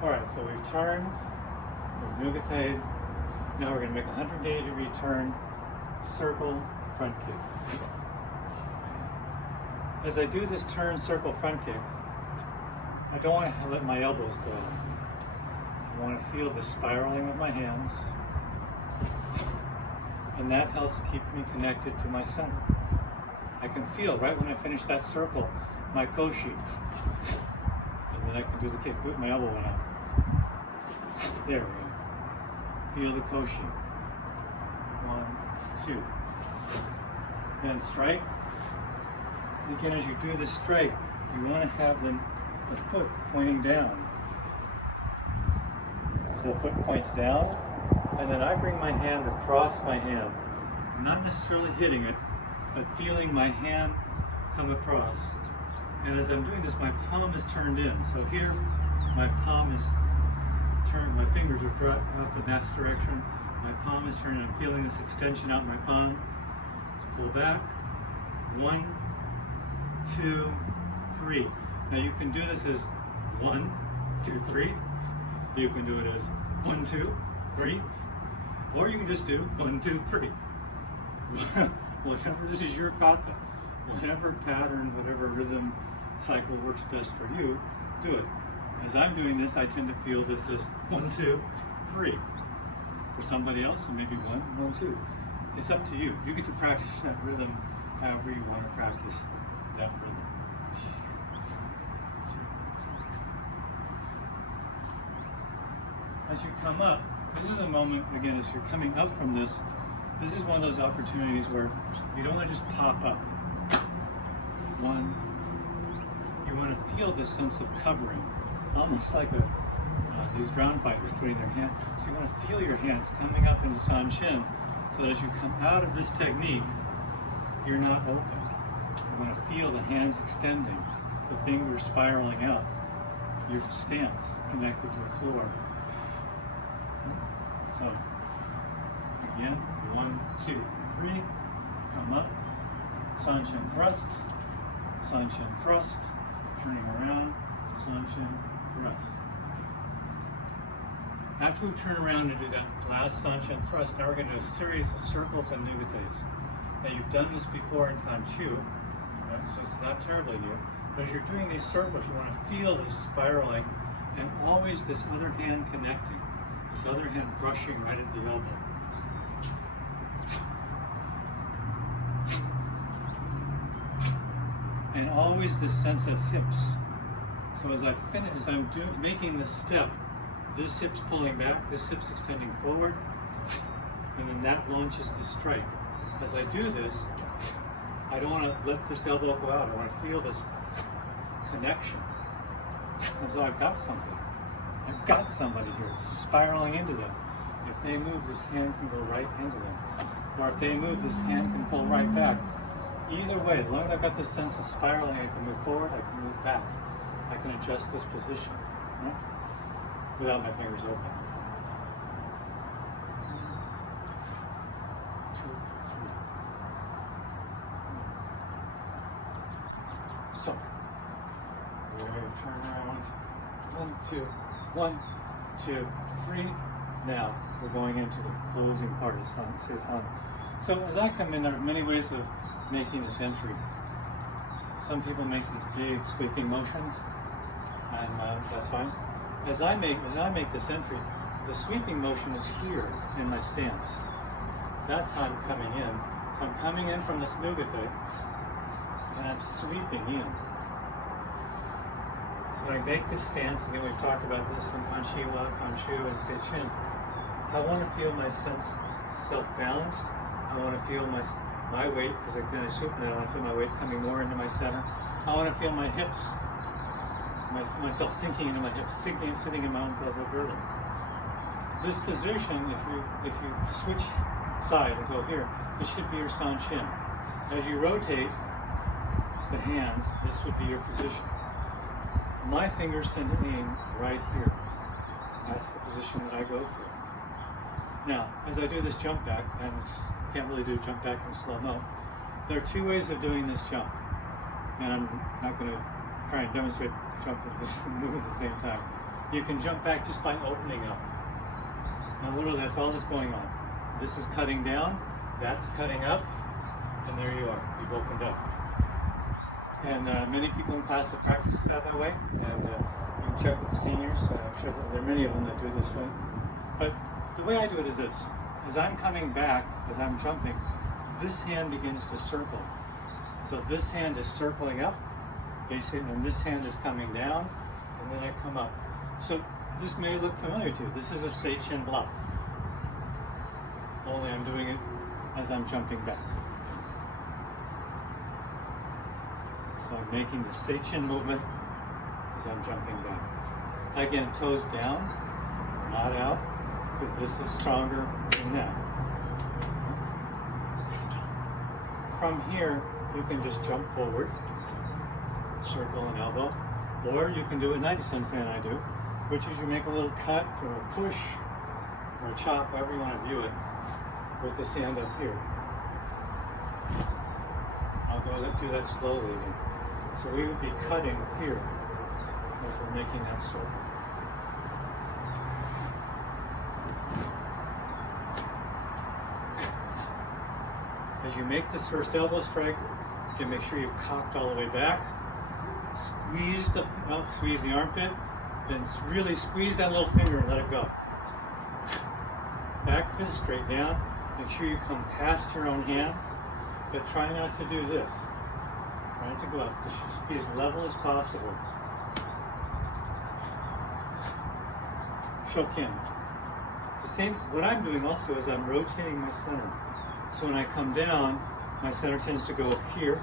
Alright, so we've turned, we've nugateed. Now we're going to make a 180-degree turn, circle, front kick. As I do this turn, circle, front kick, I don't want to let my elbows go. I want to feel the spiraling of my hands, and that helps keep me connected to my center. I can feel right when I finish that circle, my koshi, and then I can do the kick with my elbow went up. There we go. Feel the koshi. 1, 2. Then strike. Again, as you do the strike, you want to have the foot pointing down. So the foot points down, and then I bring my hand across my hand, not necessarily hitting it, but feeling my hand come across. And as I'm doing this, my palm is turned in. So here, my palm is turned, my fingers are brought out the next direction. My palm is turned, and I'm feeling this extension out in my palm. Pull back. 1, 2, 3. Now you can do this as 1, 2, 3. You can do it as 1, 2, 3. Or you can just do 1, 2, 3. Whatever, this is your kata. Whatever pattern, whatever rhythm cycle works best for you, do it. As I'm doing this, I tend to feel this as 1, 2, 3. For somebody else, it may be 1, 1, 2. It's up to you. You get to practice that rhythm however you want to practice that rhythm. As you come up, this is a moment, again, as you're coming up from this is one of those opportunities where you don't want to just pop up. 1, you want to feel this sense of covering, almost like these ground fighters putting their hand. So you want to feel your hands coming up into Sanshin, so that as you come out of this technique, you're not open. You want to feel the hands extending, the fingers spiraling out, your stance connected to the floor. So, again, 1, 2, 3, come up, Sanshin thrust, turning around, Sanshin thrust. After we turn around and do that last Sanshin thrust, now we're going to do a series of circles and nugates. Now you've done this before in Kanchu, right? So it's not terribly new. But as you're doing these circles, you want to feel this spiraling and always this other hand connecting, this other hand brushing right at the elbow. And always this sense of hips. So as I finish, as I'm making this step, this hip's pulling back, this hip's extending forward, and then that launches the strike. As I do this, I don't want to let this elbow go out. I want to feel this connection. And so I've got something. I've got somebody here spiraling into them. If they move, this hand can go right into them. Or if they move, this hand can pull right back. Either way, as long as I've got this sense of spiraling, I can move forward, I can move back. I can adjust this position, right? Without my fingers open. 2, 3. So, we're going to turn around. 1, 2, 1, 2, 3. Now, we're going into the closing part of Seisan. So, as I come in, there are many ways of making this entry. Some people make these big sweeping motions, and that's fine. As I make this entry, the sweeping motion is here in my stance. That's how I'm coming in. So I'm coming in from this nugate, and I'm sweeping in. When I make this stance, again we've talked about this in Kanshiwa, Kanshu, and Seichin, I want to feel my sense self-balanced. I want to feel my weight, because I kind of swoop now, I want to feel my weight coming more into my center. I want to feel my hips, myself sinking into my hips, sitting in my own pelvic girdle. This position, if you switch sides and go here, this should be your Sanshin. As you rotate the hands, this would be your position. My fingers tend to aim right here. That's the position that I go for. Now, as I do this jump back, and I can't really do jump back in slow-mo, there are 2 ways of doing this jump. And I'm not going to try and demonstrate the jump and this move at the same time. You can jump back just by opening up. Now literally that's all that's going on. This is cutting down, that's cutting up, and there you are, you've opened up. And many people in class have practiced that way, and you can check with the seniors. I'm sure there are many of them that do this way. But the way I do it is this. As I'm coming back, as I'm jumping, this hand begins to circle. So this hand is circling up, basically, and this hand is coming down, and then I come up. So this may look familiar to you. This is a Seichin block. Only I'm doing it as I'm jumping back. So I'm making the Seichin movement as I'm jumping back. Again, toes down, not out, because this is stronger than that. From here, you can just jump forward, circle an elbow, or you can do what 90 Sensei and I do, which is you make a little cut or a push or a chop, however you want to view it, with this hand up here. I'll go do that slowly again. So we would be cutting here as we're making that circle. As you make this first elbow strike, you can make sure you're cocked all the way back. Squeeze the armpit, then really squeeze that little finger and let it go. Back fist straight down. Make sure you come past your own hand, but try not to do this. Try not to go up. It should be as level as possible. Shokin. The same. What I'm doing also is I'm rotating my center. So when I come down, my center tends to go up here.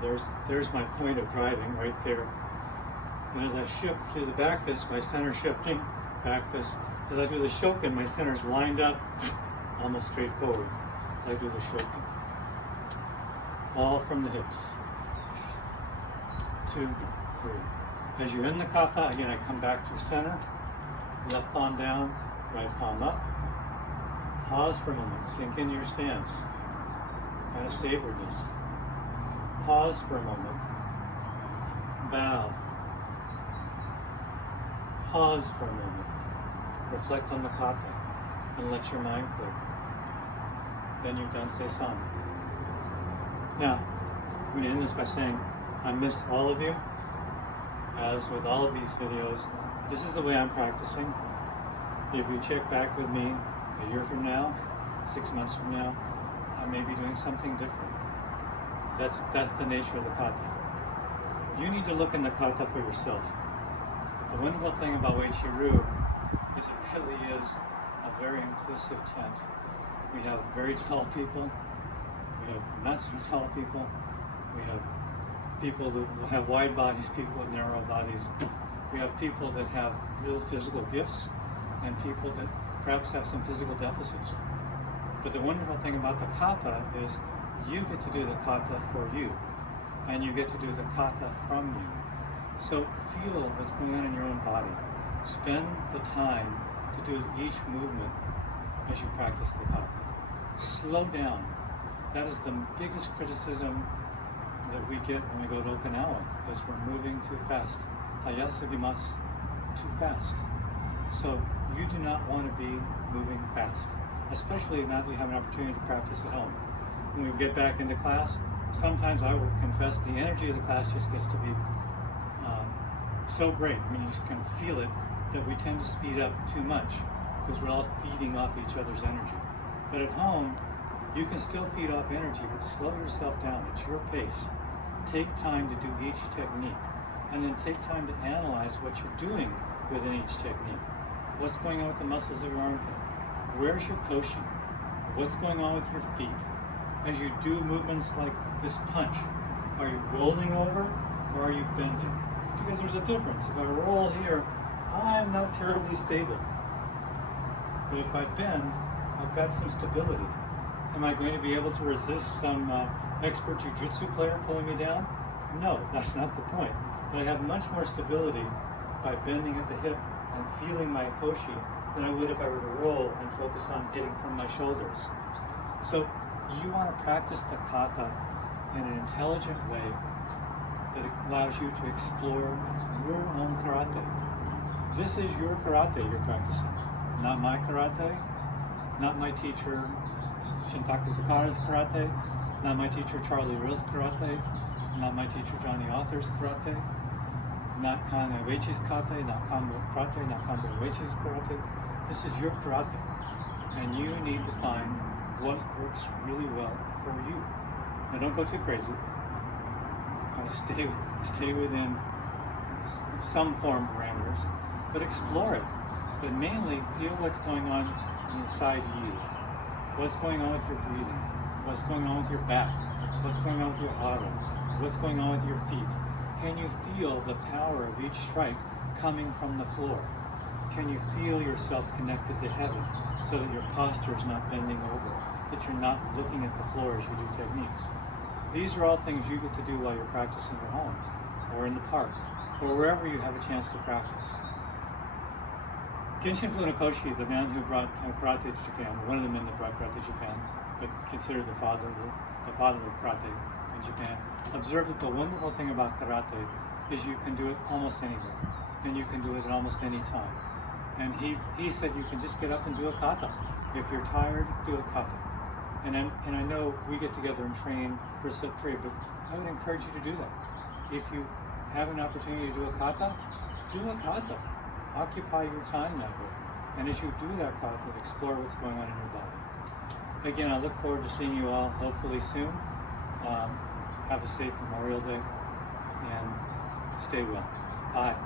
There's my point of driving right there. And as I shift to the back fist, my center shifting, back fist. As I do the shokin, my center's lined up, almost straight forward. As I do the shokin. All from the hips. 2, 3. As you end the kata, again, I come back to center. Left palm down, right palm up. Pause for a moment, sink into your stance. Kind of savor this. Pause for a moment. Bow. Pause for a moment. Reflect on the kata and let your mind clear. Then you've done Seisan. Now, I'm going to end this by saying I miss all of you. As with all of these videos, this is the way I'm practicing. If you check back with me a year from now, 6 months from now, I may be doing something different. That's the nature of the kata. You need to look in the kata for yourself. The wonderful thing about Uechi Ryu is it really is a very inclusive tent. We have very tall people, we have not so tall people, we have people that have wide bodies, people with narrow bodies. We have people that have real physical gifts and people that perhaps have some physical deficits. But the wonderful thing about the kata is you get to do the kata for you, and you get to do the kata from you. So feel what's going on in your own body. Spend the time to do each movement as you practice the kata. Slow down. That is the biggest criticism that we get when we go to Okinawa, is we're moving too fast. Hayasugimasu, too fast. So you do not want to be moving fast, especially now that you have an opportunity to practice at home. When we get back into class, sometimes I will confess the energy of the class just gets to be so great. I mean, you just can feel it that we tend to speed up too much because we're all feeding off each other's energy. But at home, you can still feed off energy, but slow yourself down at your pace. Take time to do each technique, and then take time to analyze what you're doing within each technique. What's going on with the muscles of your armpit? Where's your koshi? What's going on with your feet? As you do movements like this punch, are you rolling over or are you bending? Because there's a difference. If I roll here, I'm not terribly stable. But if I bend, I've got some stability. Am I going to be able to resist some expert jiu-jitsu player pulling me down? No, that's not the point. But I have much more stability by bending at the hip and feeling my koshi than I would if I were to roll and focus on hitting from my shoulders. So you want to practice the kata in an intelligent way that allows you to explore your own karate. This is your karate you're practicing, not my karate, not my teacher Shintaku Takara's karate, not my teacher Charlie Rill's karate, not my teacher Johnny Author's karate, not Kana Uechi's karate, not Kando karate, not Kando Uechi's karate. This is your karate, and you need to find what works really well for you. Now don't go too crazy. Kind of stay within some form parameters, but explore it. But mainly feel what's going on inside you. What's going on with your breathing? What's going on with your back? What's going on with your aura? What's going on with your feet? Can you feel the power of each strike coming from the floor? Can you feel yourself connected to heaven so that your posture is not bending over, that you're not looking at the floor as you do techniques? These are all things you get to do while you're practicing at home, or in the park, or wherever you have a chance to practice. Genshin Funakoshi, the man who brought karate to Japan, one of the men that brought karate to Japan, but considered the father of karate in Japan, observed that the wonderful thing about karate is you can do it almost anywhere, and you can do it at almost any time. And he said you can just get up and do a kata. If you're tired, do a kata. And I know we get together and train for a set period, but I would encourage you to do that. If you have an opportunity to do a kata, do a kata. Occupy your time that way. And as you do that kata, explore what's going on in your body. Again, I look forward to seeing you all hopefully soon. Have a safe Memorial Day and stay well. Bye.